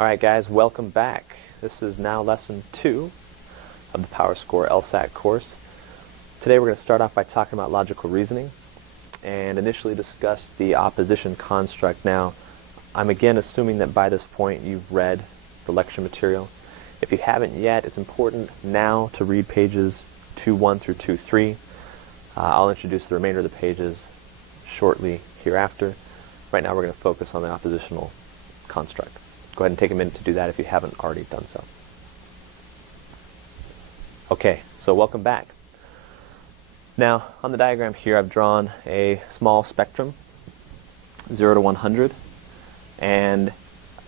Alright guys, welcome back. This is now lesson 2 of the PowerScore LSAT course. Today we're going to start off by talking about logical reasoning and initially discuss the opposition construct. Now, I'm again assuming that by this point you've read the lecture material. If you haven't yet, it's important now to read pages 2.1 through 2.3. I'll introduce the remainder of the pages shortly hereafter. Right now we're going to focus on the oppositional construct. Go ahead and take a minute to do that if you haven't already done so. Okay, so welcome back. Now, on the diagram here I've drawn a small spectrum, 0 to 100, and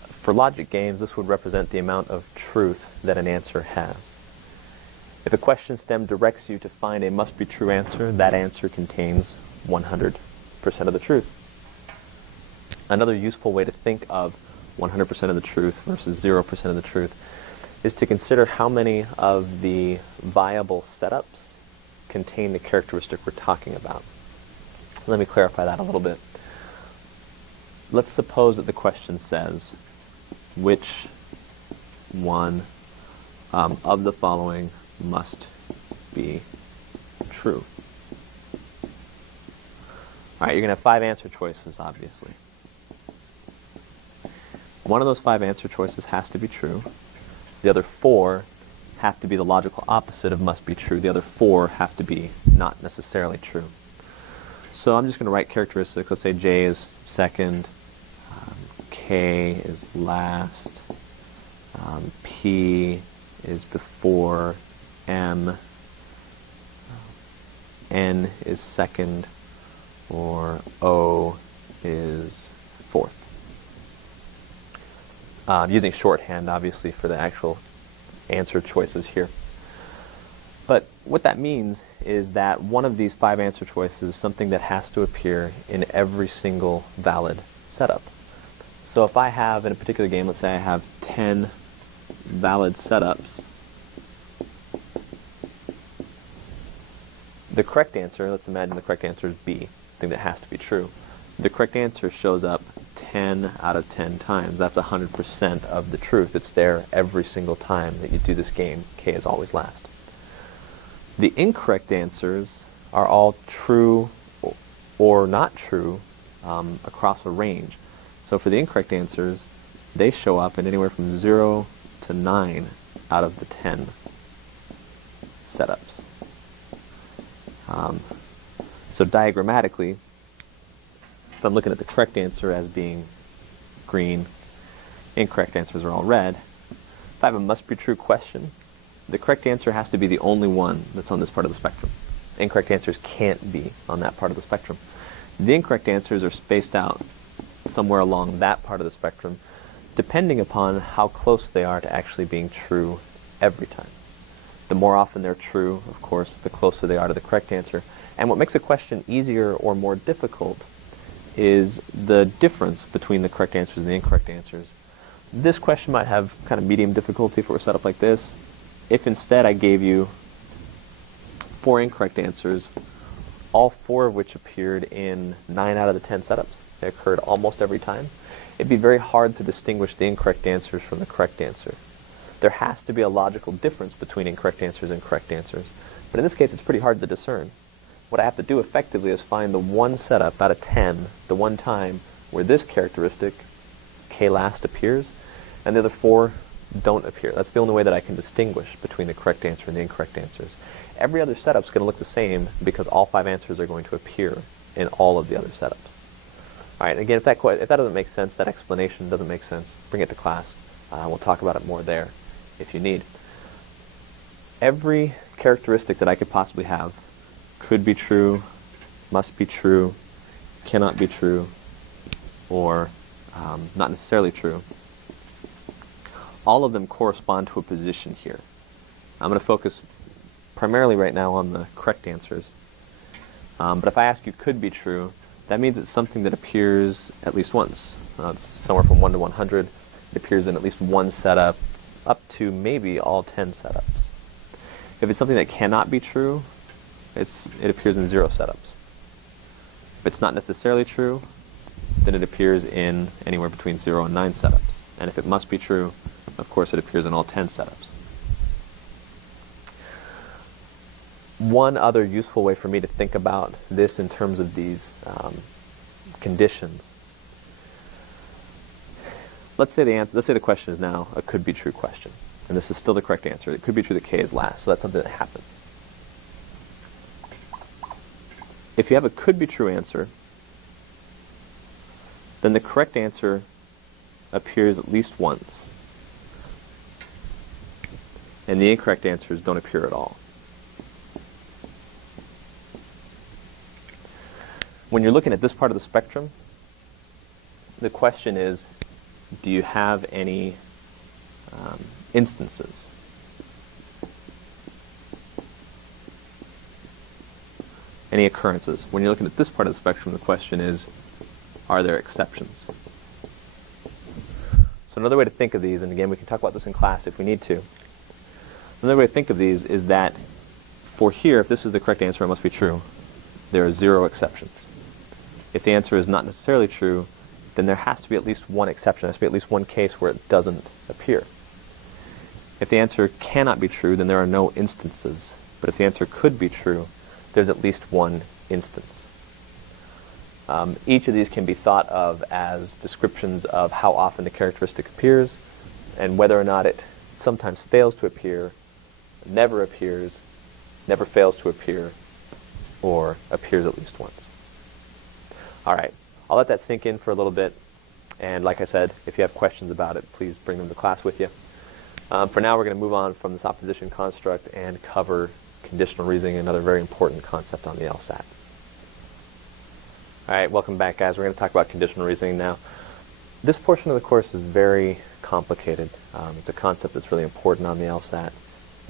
for logic games this would represent the amount of truth that an answer has. If a question stem directs you to find a must-be-true answer, that answer contains 100% of the truth. Another useful way to think of 100% of the truth versus 0% of the truth is to consider how many of the viable setups contain the characteristic we're talking about. Let me clarify that a little bit. Let's suppose that the question says, which one of the following must be true? Alright, you're going to have 5 answer choices, obviously. One of those 5 answer choices has to be true. The other 4 have to be the logical opposite of must be true. The other 4 have to be not necessarily true. So I'm just going to write characteristics. Let's say J is second, K is last, P is before, M, N is second, or O is fourth. Using shorthand, obviously, for the actual answer choices here. But what that means is that one of these 5 answer choices is something that has to appear in every single valid setup. So if I have, in a particular game, let's say I have 10 valid setups, the correct answer, let's imagine the correct answer is B, thing that has to be true. The correct answer shows up 10 out of 10 times. That's 100% of the truth. It's there every single time that you do this game. K is always last. The incorrect answers are all true or not true across a range. So for the incorrect answers, they show up in anywhere from 0 to 9 out of the 10 setups. So diagrammatically, if I'm looking at the correct answer as being green, incorrect answers are all red. If I have a must-be-true question, the correct answer has to be the only one that's on this part of the spectrum. Incorrect answers can't be on that part of the spectrum. The incorrect answers are spaced out somewhere along that part of the spectrum, depending upon how close they are to actually being true every time. The more often they're true, of course, the closer they are to the correct answer. And what makes a question easier or more difficult is the difference between the correct answers and the incorrect answers. This question might have kind of medium difficulty if it were set up like this. If instead I gave you 4 incorrect answers, all 4 of which appeared in 9 out of the 10 setups, they occurred almost every time, it'd be very hard to distinguish the incorrect answers from the correct answer. There has to be a logical difference between incorrect answers and correct answers, but in this case it's pretty hard to discern. What I have to do effectively is find the one setup out of 10, the one time where this characteristic, K last, appears, and the other 4 don't appear. That's the only way that I can distinguish between the correct answer and the incorrect answers. Every other setup is going to look the same because all 5 answers are going to appear in all of the other setups. Alright, again, if that doesn't make sense, that explanation doesn't make sense, bring it to class. We'll talk about it more there if you need. Every characteristic that I could possibly have could be true, must be true, cannot be true, or not necessarily true. All of them correspond to a position here. I'm going to focus primarily right now on the correct answers. But if I ask you could be true, that means it's something that appears at least once. It's somewhere from 1 to 100. It appears in at least one setup, up to maybe all 10 setups. If it's something that cannot be true, it appears in 0 setups. If it's not necessarily true, then it appears in anywhere between 0 and 9 setups. And if it must be true, of course it appears in all 10 setups. One other useful way for me to think about this in terms of these conditions. Let's say the question is now a could be true question, and this is still the correct answer. It could be true that k is last, so that's something that happens. If you have a could be true answer, then the correct answer appears at least once, and the incorrect answers don't appear at all. When you're looking at this part of the spectrum, the question is, do you have any instances? Any occurrences? When you're looking at this part of the spectrum, the question is, are there exceptions? So another way to think of these, and again we can talk about this in class if we need to, another way to think of these is that for here, if this is the correct answer, it must be true, there are 0 exceptions. If the answer is not necessarily true, then there has to be at least one exception. There has to be at least one case where it doesn't appear. If the answer cannot be true, then there are no instances. But if the answer could be true, there's at least one instance. Each of these can be thought of as descriptions of how often the characteristic appears and whether or not it sometimes fails to appear, never appears, never fails to appear, or appears at least once. All right, I'll let that sink in for a little bit, and like I said, if you have questions about it, please bring them to class with you. For now, we're going to move on from this opposition construct and cover conditional reasoning, another very important concept on the LSAT. All right, welcome back, guys. We're going to talk about conditional reasoning now. This portion of the course is very complicated. It's a concept that's really important on the LSAT,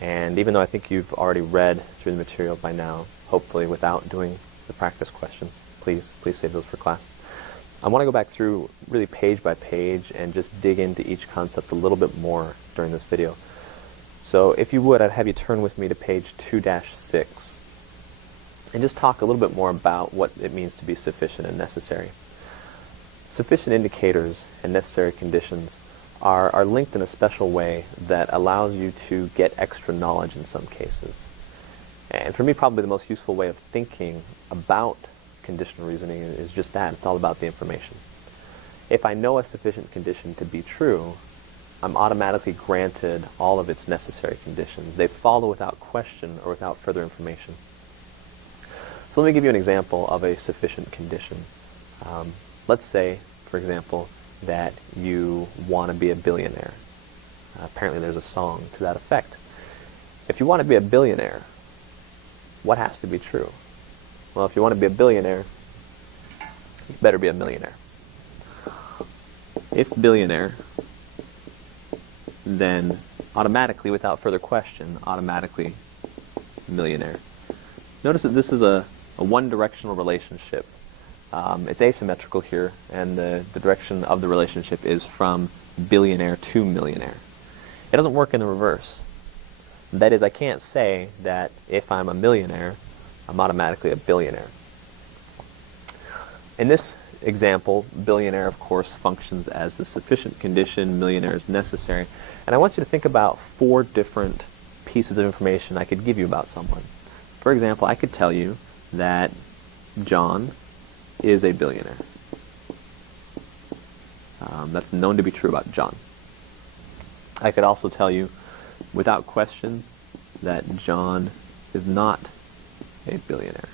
and even though I think you've already read through the material by now, hopefully without doing the practice questions, please save those for class. I want to go back through really page by page and just dig into each concept a little bit more during this video. So if you would, I'd have you turn with me to page 2-6 and just talk a little bit more about what it means to be sufficient and necessary. Sufficient indicators and necessary conditions are linked in a special way that allows you to get extra knowledge in some cases. And for me, probably the most useful way of thinking about conditional reasoning is just that. It's all about the information. If I know a sufficient condition to be true, I'm automatically granted all of its necessary conditions. They follow without question or without further information. So let me give you an example of a sufficient condition. Let's say, for example, that you want to be a billionaire. Apparently there's a song to that effect. If you want to be a billionaire, what has to be true? Well, if you want to be a billionaire, you better be a millionaire. If billionaire, then automatically, without further question, automatically millionaire. Notice that this is a one-directional relationship. It's asymmetrical here, and the direction of the relationship is from billionaire to millionaire. It doesn't work in the reverse. That is, I can't say that if I'm a millionaire, I'm automatically a billionaire. In this example, billionaire, of course, functions as the sufficient condition, millionaire is necessary. And I want you to think about 4 different pieces of information I could give you about someone. For example, I could tell you that John is a billionaire. That's known to be true about John. I could also tell you, without question, that John is not a billionaire.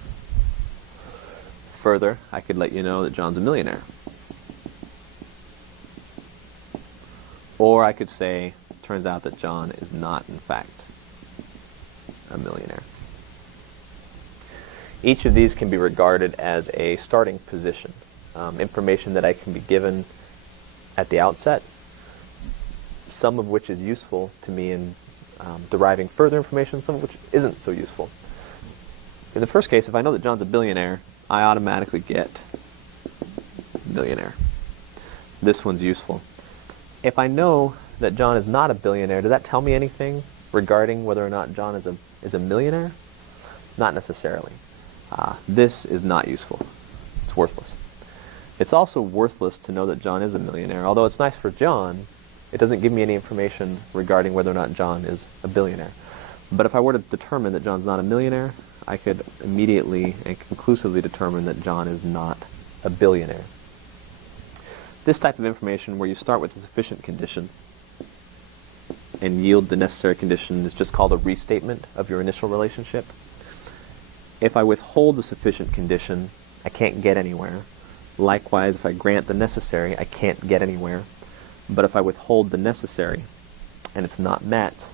Further, I could let you know that John's a millionaire. Or I could say, turns out that John is not, in fact, a millionaire. Each of these can be regarded as a starting position, information that I can be given at the outset, some of which is useful to me in deriving further information, some of which isn't so useful. In the first case, if I know that John's a billionaire, I automatically get millionaire. This one's useful. If I know that John is not a billionaire, does that tell me anything regarding whether or not John is a millionaire? Not necessarily. This is not useful. It's worthless. It's also worthless to know that John is a millionaire. Although it's nice for John, It doesn't give me any information regarding whether or not John is a billionaire. But if I were to determine that John's not a millionaire, I could immediately and conclusively determine that John is not a billionaire. This type of information, where you start with a sufficient condition and yield the necessary condition, is just called a restatement of your initial relationship. If I withhold the sufficient condition, I can't get anywhere. Likewise, if I grant the necessary, I can't get anywhere. But if I withhold the necessary and it's not met,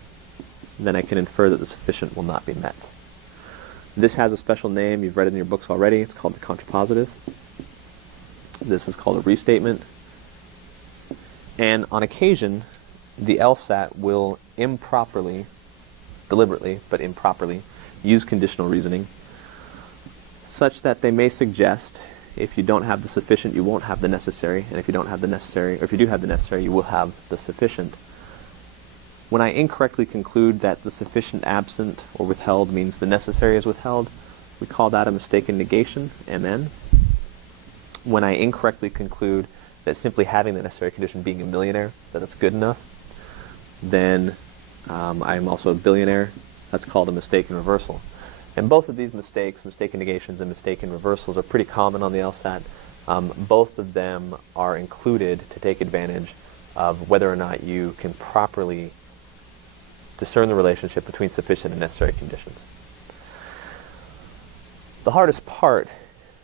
then I can infer that the sufficient will not be met. This has a special name. You've read it in your books already. It's called the contrapositive. This is called a restatement. And on occasion, the LSAT will improperly, deliberately, but improperly, use conditional reasoning, such that they may suggest if you don't have the sufficient, you won't have the necessary, and if you don't have the necessary, or if you do have the necessary, you will have the sufficient. When I incorrectly conclude that the sufficient absent or withheld means the necessary is withheld, we call that a mistaken negation, MN. When I incorrectly conclude that simply having the necessary condition, being a millionaire, that it's good enough, then I'm also a billionaire. That's called a mistaken reversal. And both of these mistakes, mistaken negations and mistaken reversals, are pretty common on the LSAT. Both of them are included to take advantage of whether or not you can properly discern the relationship between sufficient and necessary conditions. The hardest part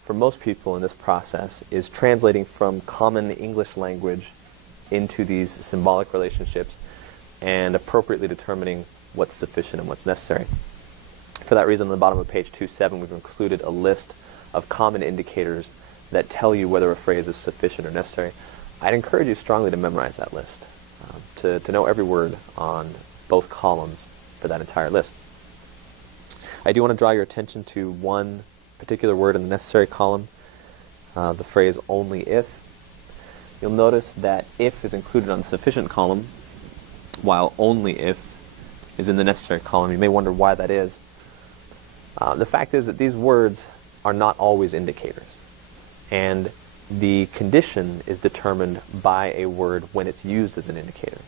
for most people in this process is translating from common English language into these symbolic relationships and appropriately determining what's sufficient and what's necessary. For that reason, on the bottom of page 2.7, we've included a list of common indicators that tell you whether a phrase is sufficient or necessary. I'd encourage you strongly to memorize that list, to know every word on both columns for that entire list. I do want to draw your attention to one particular word in the necessary column, the phrase only if. You'll notice that if is included on the sufficient column, while only if is in the necessary column. You may wonder why that is. The fact is that these words are not always indicators, and the condition is determined by a word when it's used as an indicator.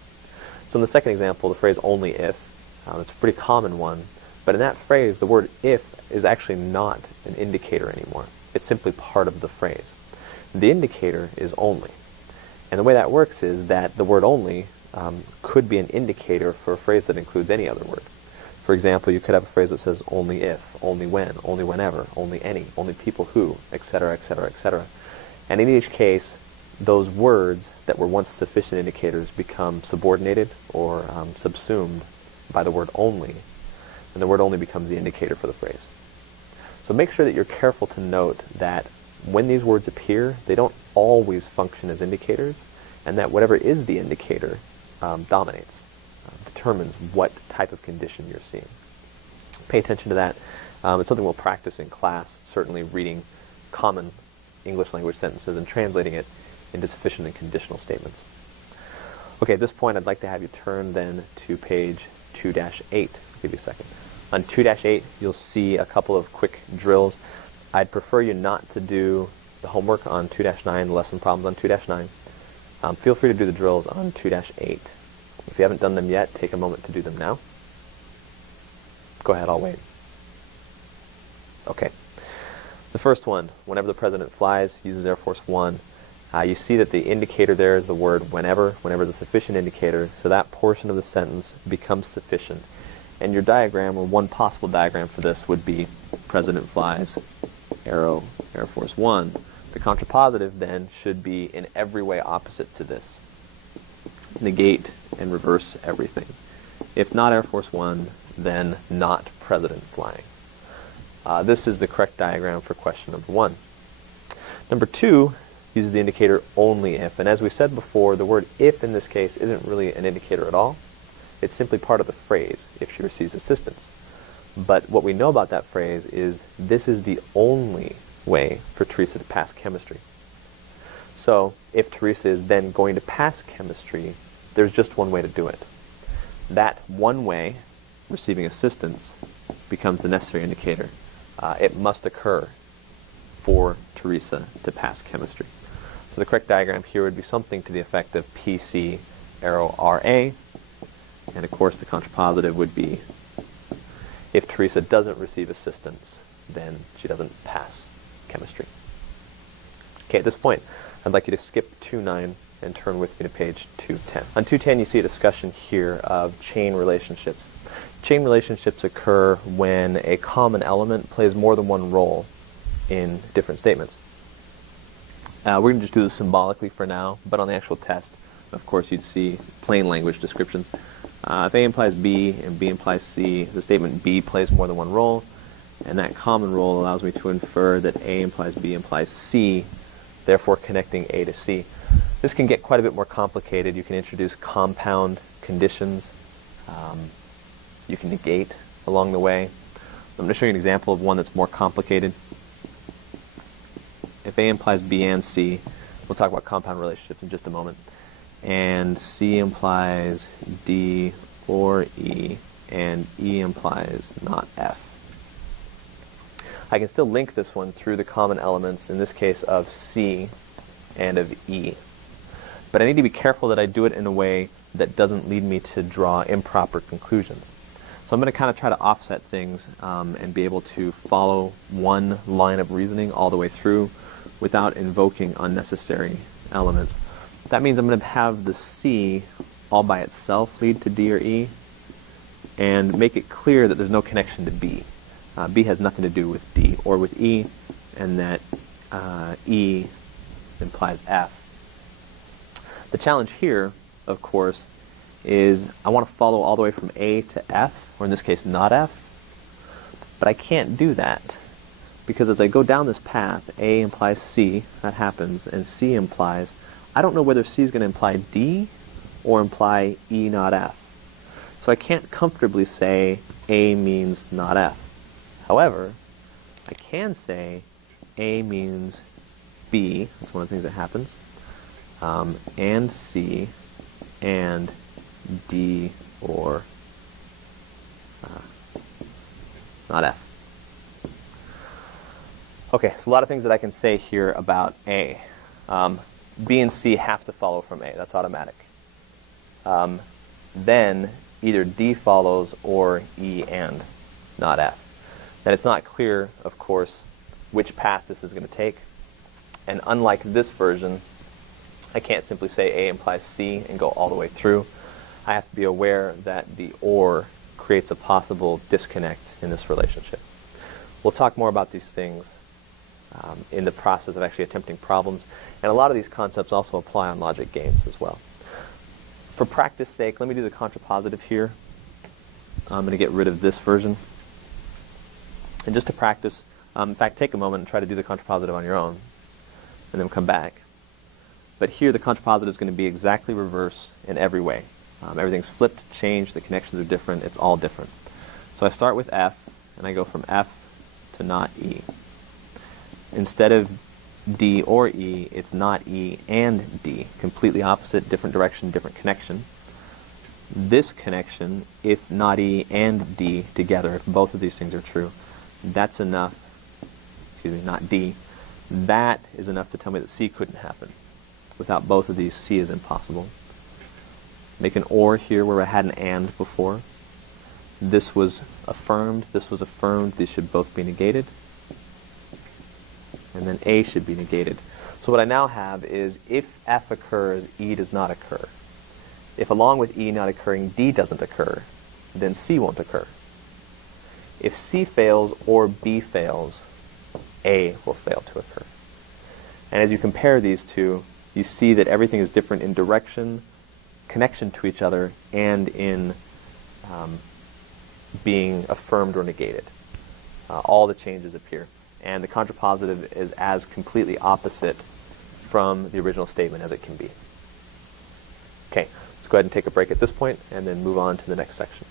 So in the second example, the phrase only if, it's a pretty common one, but in that phrase, the word if is actually not an indicator anymore. It's simply part of the phrase. The indicator is only. And the way that works is that the word only could be an indicator for a phrase that includes any other word. For example, you could have a phrase that says only if, only when, only whenever, only any, only people who, etc., etc., etc. And in each case, those words that were once sufficient indicators become subordinated or subsumed by the word only, and the word only becomes the indicator for the phrase. So make sure that you're careful to note that when these words appear, they don't always function as indicators, and that whatever is the indicator dominates, determines what type of condition you're seeing. Pay attention to that. It's something we'll practice in class, certainly reading common English language sentences and translating it into sufficient and conditional statements. Okay, at this point I'd like to have you turn then to page 2-8. I'll give you a second. On 2-8 you'll see a couple of quick drills. I'd prefer you not to do the homework on 2-9, the lesson problems on 2-9. Feel free to do the drills on 2-8. If you haven't done them yet, take a moment to do them now. Go ahead, I'll wait. Okay. The first one, whenever the president flies, uses Air Force One. You see that the indicator there is the word whenever. Whenever is a sufficient indicator, so that portion of the sentence becomes sufficient. And your diagram, or one possible diagram for this, would be president flies, arrow, Air Force One. The contrapositive then should be in every way opposite to this. Negate and reverse everything. If not Air Force One, then not president flying. This is the correct diagram for question number 1. Number 2 uses the indicator only if, and as we said before, the word if in this case isn't really an indicator at all. It's simply part of the phrase, if she receives assistance. But what we know about that phrase is this is the only way for Teresa to pass chemistry. So if Teresa is then going to pass chemistry, there's just one way to do it. That one way, receiving assistance, becomes the necessary indicator. It must occur for Teresa to pass chemistry. So the correct diagram here would be something to the effect of PC, arrow RA. And of course the contrapositive would be if Teresa doesn't receive assistance, then she doesn't pass chemistry. Okay, at this point, I'd like you to skip 2.9 and turn with me to page 2.10. On 2.10, you see a discussion here of chain relationships. Chain relationships occur when a common element plays more than one role in different statements. We're going to just do this symbolically for now, but on the actual test, of course, you'd see plain language descriptions. If A implies B and B implies C, the statement B plays more than one role, and that common role allows me to infer that A implies B implies C, therefore connecting A to C. This can get quite a bit more complicated. You can introduce compound conditions. You can negate along the way. I'm going to show you an example of one that's more complicated. If A implies B and C, we'll talk about compound relationships in just a moment, and C implies D or E, and E implies not F. I can still link this one through the common elements, in this case of C and of E. But I need to be careful that I do it in a way that doesn't lead me to draw improper conclusions. So I'm going to kind of try to offset things and be able to follow one line of reasoning all the way through without invoking unnecessary elements. That means I'm going to have the C all by itself lead to D or E and make it clear that there's no connection to B. B has nothing to do with D or with E, and that E implies F. The challenge here, of course, is I want to follow all the way from A to F, or in this case not F, but I can't do that because as I go down this path, A implies C, that happens, and C implies, I don't know whether C is going to imply D or imply E not F. So I can't comfortably say A means not F. However, I can say A means B, that's one of the things that happens, and C, and D or not F. Okay, so a lot of things that I can say here about A. B and C have to follow from A. That's automatic. Then either D follows or E and not F. And it's not clear, of course, which path this is going to take. And unlike this version, I can't simply say A implies C and go all the way through. I have to be aware that the OR creates a possible disconnect in this relationship. We'll talk more about these things in the process of actually attempting problems. And a lot of these concepts also apply on logic games as well. For practice sake, let me do the contrapositive here. I'm going to get rid of this version. And just to practice, in fact, take a moment and try to do the contrapositive on your own, and then come back. But here the contrapositive is going to be exactly reverse in every way. Everything's flipped, changed, the connections are different, it's all different. So I start with F, and I go from F to not E. Instead of D or E, it's not E and D. Completely opposite, different direction, different connection. This connection, if not E and D together, if both of these things are true, that's enough, excuse me, not D, that is enough to tell me that C couldn't happen. Without both of these, C is impossible. Make an OR here where I had an AND before. This was affirmed, these should both be negated. And then A should be negated. So what I now have is if F occurs, E does not occur. If along with E not occurring, D doesn't occur, then C won't occur. If C fails or B fails, A will fail to occur. And as you compare these two, you see that everything is different in direction, connection to each other, and in being affirmed or negated. All the changes appear. And the contrapositive is as completely opposite from the original statement as it can be. Okay, let's go ahead and take a break at this point and then move on to the next section.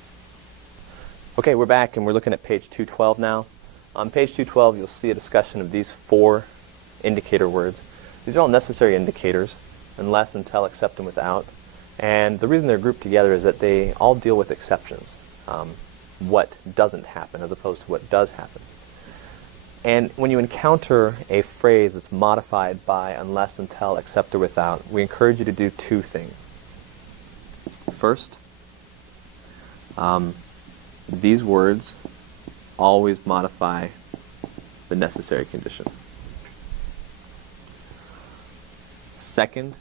Okay, we're back and we're looking at page 212 now. On page 212, you'll see a discussion of these 4 indicator words. These are all necessary indicators, unless, until, except, and without. And the reason they're grouped together is that they all deal with exceptions. What doesn't happen as opposed to what does happen. And when you encounter a phrase that's modified by unless, until, except, or without, we encourage you to do 2 things. First, these words always modify the necessary condition. Second,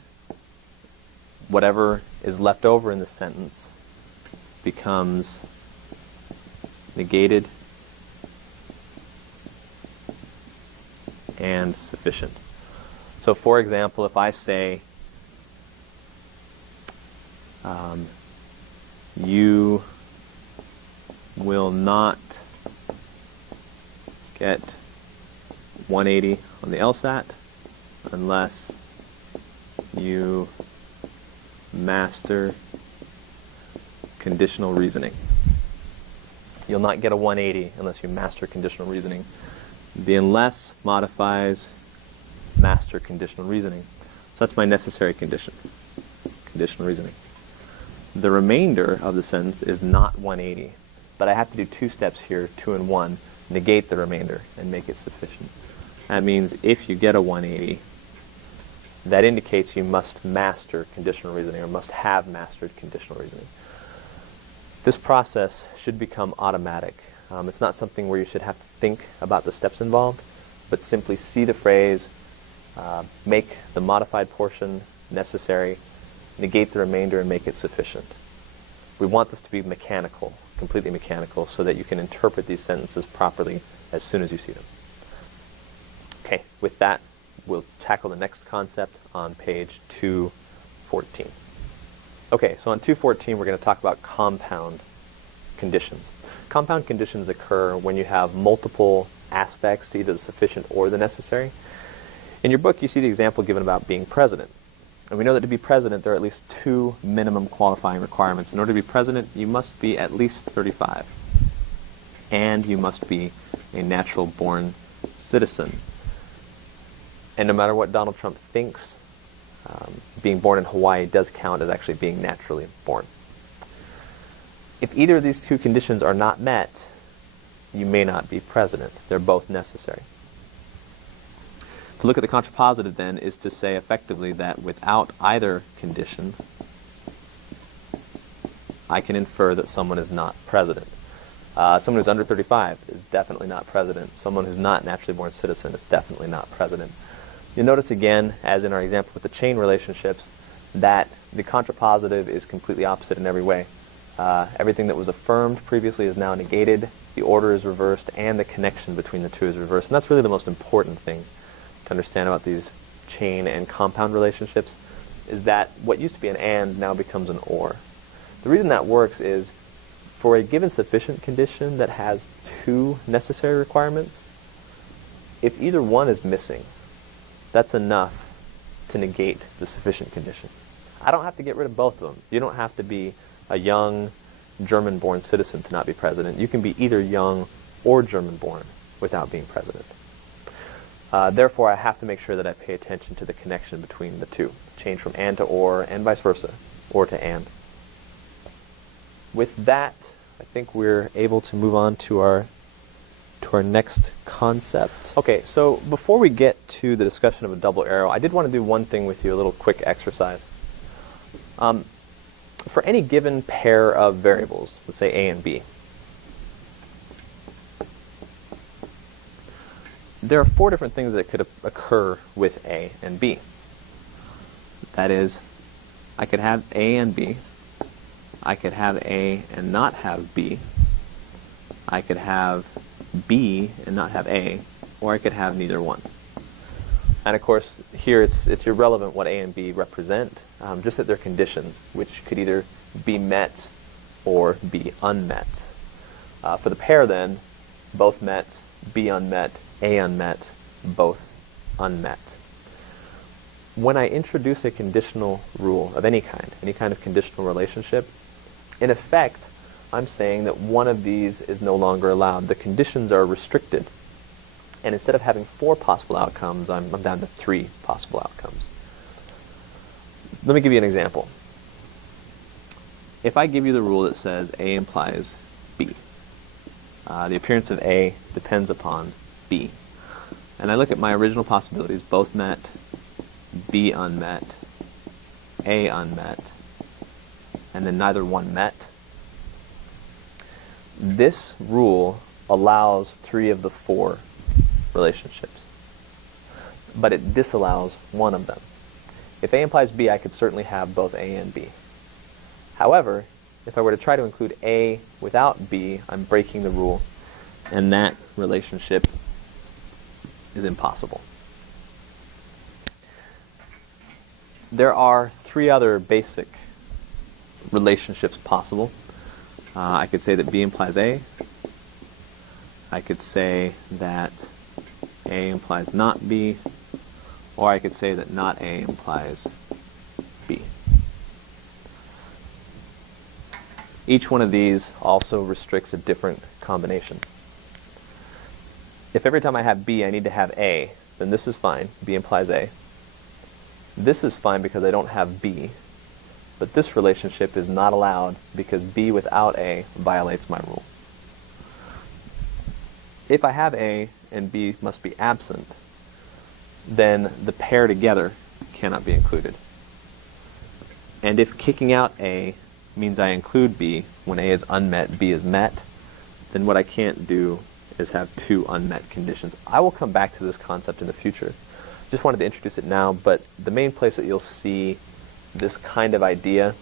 whatever is left over in the sentence becomes negated and sufficient. So for example, if I say, you will not get 180 on the LSAT unless you master conditional reasoning. You'll not get a 180 unless you master conditional reasoning. The unless modifies master conditional reasoning. So that's my necessary condition, conditional reasoning. The remainder of the sentence is not 180, but I have to do two steps here, 2 and 1, negate the remainder and make it sufficient. That means if you get a 180, that indicates you must master conditional reasoning or must have mastered conditional reasoning. This process should become automatic. It's not something where you should have to think about the steps involved, but simply see the phrase, make the modified portion necessary, negate the remainder, and make it sufficient. We want this to be mechanical, completely mechanical, so that you can interpret these sentences properly as soon as you see them. Okay, with that, we'll tackle the next concept on page 214. Okay, so on 214, we're going to talk about compound conditions. Compound conditions occur when you have multiple aspects to either the sufficient or the necessary. In your book, you see the example given about being president. And we know that to be president, there are at least 2 minimum qualifying requirements. In order to be president, you must be at least 35. And you must be a natural-born citizen. And no matter what Donald Trump thinks, being born in Hawaii does count as actually being naturally born. If either of these 2 conditions are not met, you may not be president. They're both necessary. To look at the contrapositive, then, is to say effectively that without either condition, I can infer that someone is not president. Someone who's under 35 is definitely not president. Someone who's not naturally born citizen is definitely not president. You'll notice again, as in our example with the chain relationships, that the contrapositive is completely opposite in every way. Everything that was affirmed previously is now negated, the order is reversed, and the connection between the 2 is reversed. And that's really the most important thing to understand about these chain and compound relationships, is that what used to be an and now becomes an or. The reason that works is for a given sufficient condition that has 2 necessary requirements, if either one is missing, that's enough to negate the sufficient condition. I don't have to get rid of both of them. You don't have to be a young German-born citizen to not be president. You can be either young or German-born without being president. Therefore, I have to make sure that I pay attention to the connection between the 2. Change from and to or, and vice versa, or to and. With that, I think we're able to move on to our next concept. Okay, so before we get to the discussion of a double arrow, I did want to do one thing with you, a little quick exercise. For any given pair of variables, let's say A and B, there are 4 different things that could occur with A and B. That is, I could have A and B, I could have A and not have B, I could have B and not have A, or I could have neither one. And of course, here it's irrelevant what A and B represent, just that they're conditions, which could either be met or be unmet. For the pair then, both met, B unmet, A unmet, both unmet. When I introduce a conditional rule of any kind of conditional relationship, in effect, I'm saying that one of these is no longer allowed. The conditions are restricted. And instead of having 4 possible outcomes, I'm down to 3 possible outcomes. Let me give you an example. If I give you the rule that says A implies B, the appearance of A depends upon B, and I look at my original possibilities, both met, B unmet, A unmet, and then neither one met. This rule allows 3 of the 4 relationships, but it disallows one of them. If A implies B, I could certainly have both A and B. However, if I were to try to include A without B, I'm breaking the rule, and that relationship is impossible. There are 3 other basic relationships possible. I could say that B implies A. I could say that A implies not B. Or I could say that not A implies B. Each one of these also restricts a different combination. If every time I have B I need to have A, then this is fine. B implies A. This is fine because I don't have B. But this relationship is not allowed because B without A violates my rule. If I have A and B must be absent, then the pair together cannot be included. And if kicking out A means I include B when A is unmet, B is met, then what I can't do is have 2 unmet conditions. I will come back to this concept in the future. Just wanted to introduce it now, but the main place that you'll see this kind of idea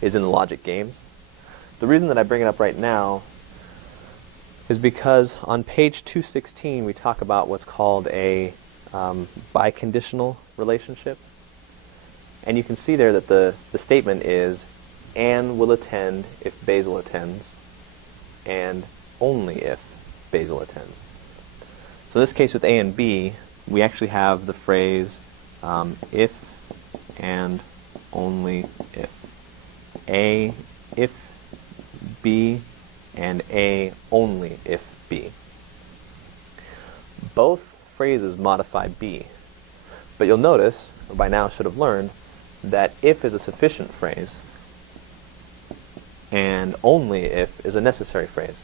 is in the logic games. The reason that I bring it up right now is because on page 216 we talk about what's called a biconditional relationship. And you can see there that the statement is Anne will attend if Basil attends, and only if Basil attends. So in this case with A and B, we actually have the phrase if and only if. A if B and A only if B. Both phrases modify B, but you'll notice, or by now should have learned, that if is a sufficient phrase and only if is a necessary phrase.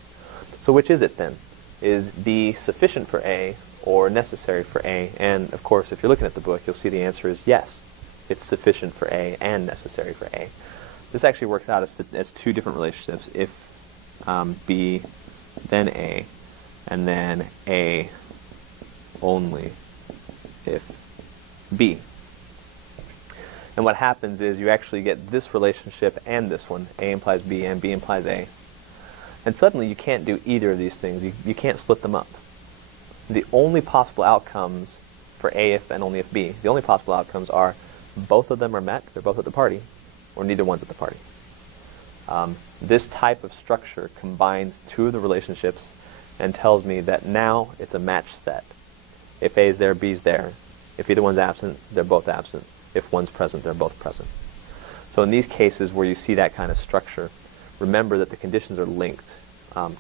So which is it then? Is B sufficient for A or necessary for A? And of course, if you're looking at the book, you'll see the answer is yes. It's sufficient for A and necessary for A. This actually works out as 2 different relationships. If B, then A, and then A only if B. And what happens is you actually get this relationship and this one. A implies B and B implies A. And suddenly you can't do either of these things. You can't split them up. The only possible outcomes for A if and only if B, the only possible outcomes are both of them are met, they're both at the party, or neither one's at the party. This type of structure combines 2 of the relationships and tells me that now it's a match set. If A is there, B is there. If either one's absent, they're both absent. If one's present, they're both present. So in these cases where you see that kind of structure, remember that the conditions are linked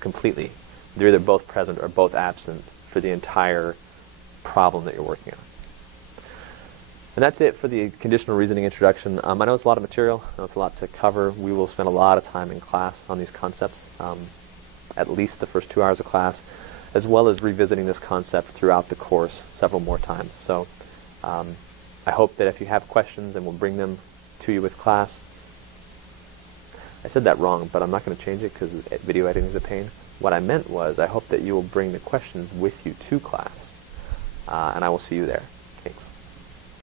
completely. They're either both present or both absent for the entire problem that you're working on. And that's it for the conditional reasoning introduction. I know it's a lot of material. I know it's a lot to cover. We will spend a lot of time in class on these concepts, at least the first 2 hours of class, as well as revisiting this concept throughout the course several more times. So I hope that if you have questions, and we'll bring them to you with class. I said that wrong, but I'm not going to change it because video editing is a pain. What I meant was I hope that you will bring the questions with you to class, and I will see you there. Thanks.